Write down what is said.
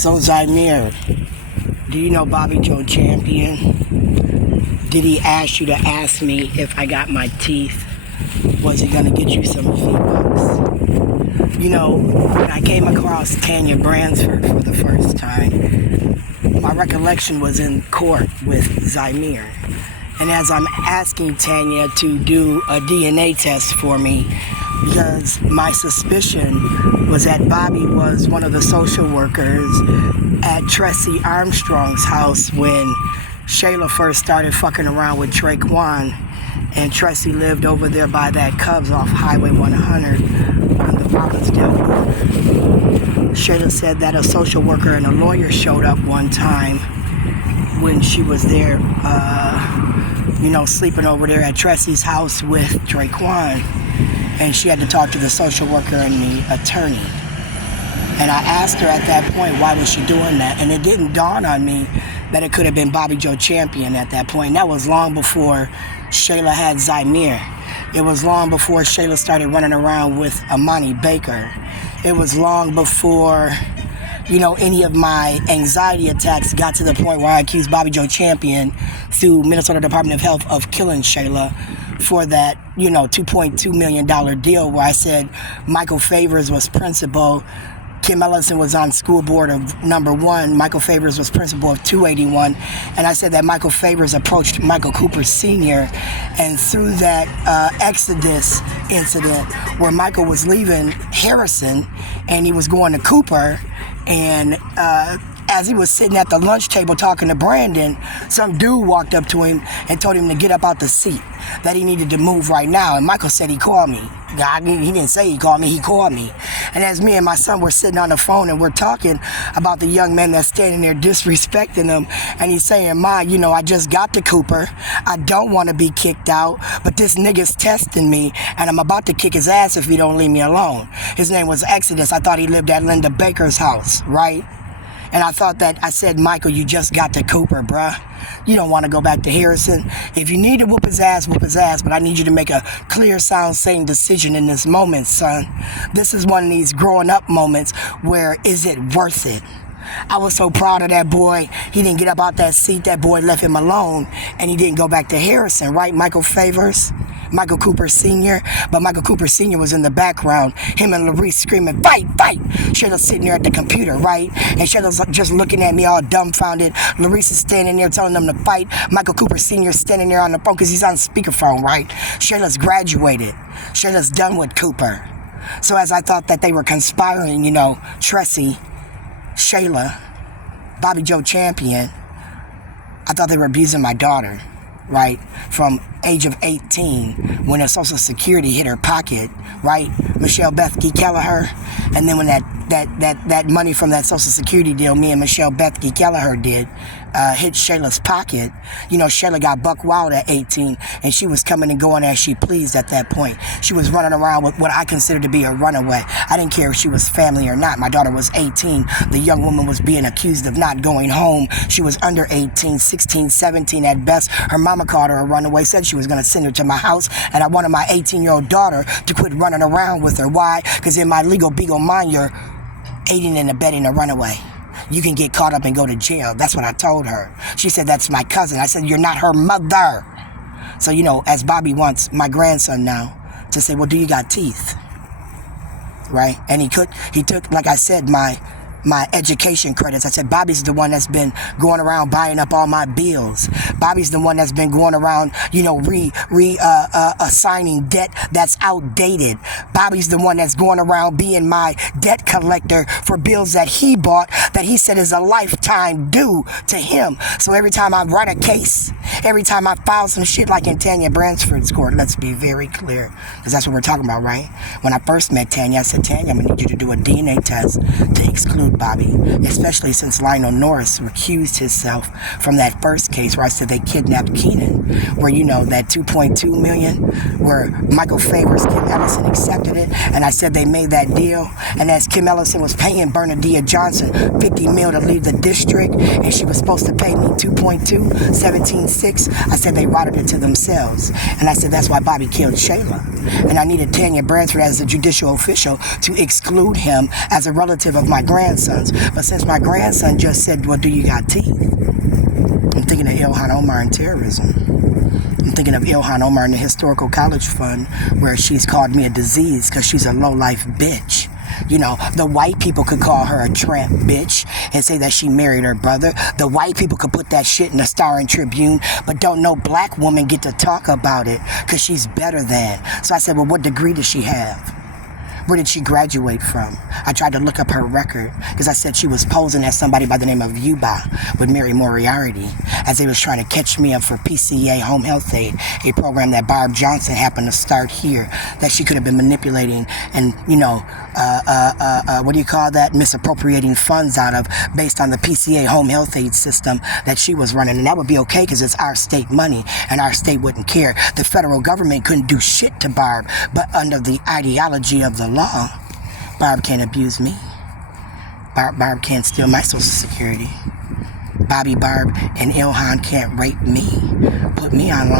So Zymir, do you know Bobby Joe Champion? Did he ask you to ask me if I got my teeth? Was he gonna get you some V-Bucks? You know, when I came across Tanya Bransford for the first time, my recollection was in court with Zymir. And as I'm asking Tanya to do a DNA test for me, because my suspicion was that Bobby was one of the social workers at Tressie Armstrong's house when Shayla first started fucking around with Traquan, and Tressie lived over there by that Cubs off Highway 100 on the Robbinsdale border. Shayla said that a social worker and a lawyer showed up one time when she was there, sleeping over there at Tressie's house with Traquan, and she had to talk to the social worker and the attorney. And I asked her at that point, why was she doing that? And it didn't dawn on me that it could have been Bobby Joe Champion at that point. That was long before Shayla had Zymir. It was long before Shayla started running around with Amani Baker. It was long before, any of my anxiety attacks got to the point where I accused Bobby Joe Champion through Minnesota Department of Health of killing Shayla for that, $2.2 million deal where I said Michael Favors was principal, Kim Ellison was on school board of number 1, Michael Favors was principal of 281, and I said that Michael Favors approached Michael Cooper Sr., and through that Exodus incident where Michael was leaving Harrison and he was going to Cooper, and as he was sitting at the lunch table talking to Brandon, some dude walked up to him and told him to get up out the seat, that he needed to move right now. And Michael said he called me. He didn't say he called me, he called me. And as me and my son were sitting on the phone and we're talking about the young man that's standing there disrespecting him, and he's saying, Ma, I just got to Cooper. I don't want to be kicked out, but this nigga's testing me, and I'm about to kick his ass if he don't leave me alone. His name was Exodus. I thought he lived at Linda Baker's house, right? And I said, Michael, you just got to Cooper, bruh. You don't want to go back to Harrison. If you need to whoop his ass, but I need you to make a clear, sound, sane decision in this moment, son. This is one of these growing up moments where is it worth it? I was so proud of that boy. He didn't get up out that seat. That boy left him alone, and he didn't go back to Harrison, right, Michael Favors? Michael Cooper Sr., but Michael Cooper Sr. was in the background, him and Larice screaming, fight, fight. Shayla's sitting there at the computer, right? And Shayla's just looking at me all dumbfounded. Larice is standing there telling them to fight. Michael Cooper Sr. is standing there on the phone because he's on speakerphone, right? Shayla's graduated. Shayla's done with Cooper. So as I thought that they were conspiring, Tressie, Shayla, Bobby Joe Champion, I thought they were abusing my daughter, right? From age of 18, when her Social Security hit her pocket, right? Michelle Bethke Kelleher, and then when that money from that Social Security deal me and Michelle Bethke Kelleher did hit Shayla's pocket, Shayla got buck wild at 18, and she was coming and going as she pleased at that point. She was running around with what I considered to be a runaway. I didn't care if she was family or not. My daughter was 18. The young woman was being accused of not going home. She was under 18, 16, 17 at best. Her mama called her a runaway, said she was going to send her to my house, and I wanted my 18-year-old daughter to quit running around with her. Why? Because in my legal mind, you're aiding and abetting a runaway. You can get caught up and go to jail. That's what I told her. She said, that's my cousin. I said, you're not her mother. So, as Bobby wants my grandson now to say, well, do you got teeth? Right? And he took, like I said, my education credits. I said, Bobby's the one that's been going around buying up all my bills. Bobby's the one that's been going around, assigning debt that's outdated. Bobby's the one that's going around being my debt collector for bills that he bought that he said is a lifetime due to him. So every time I write a case, every time I file some shit like in Tanya Bransford's court, let's be very clear, because that's what we're talking about, right? When I first met Tanya, I said, Tanya, I'm going to need you to do a DNA test to exclude Bobby, especially since Lionel Norris recused himself from that first case where I said they kidnapped Keenan, where that 2.2 million, where Michael Favors, Kim Ellison accepted it, and I said they made that deal, and as Kim Ellison was paying Bernadette Johnson $50 million to leave the district, and she was supposed to pay me 2.2, 17.6, I said they routed it to themselves, and I said that's why Bobby killed Shayla, and I needed Tanya Bransford as a judicial official to exclude him as a relative of my grandson. grandsons. But since my grandson just said, well, do you got teeth? I'm thinking of Ilhan Omar and terrorism. I'm thinking of Ilhan Omar in the Historical College Fund, where she's called me a disease because she's a low-life bitch. You know, the white people could call her a tramp bitch and say that she married her brother. The white people could put that shit in the Star and Tribune, but don't no black woman get to talk about it because she's better than. So I said, well, what degree does she have? Where did she graduate from? I tried to look up her record because I said she was posing as somebody by the name of Yuba with Mary Moriarty as they was trying to catch me up for PCA Home Health Aid, a program that Barb Johnson happened to start here that she could have been manipulating and, you know, what do you call that? Misappropriating funds out of based on the PCA Home Health Aid system that she was running. And that would be okay because it's our state money and our state wouldn't care. The federal government couldn't do shit to Barb, but under the ideology of the law, Barb can't abuse me. Barb can't steal my Social Security. Bobby, Barb, and Ilhan can't rape me, put me online.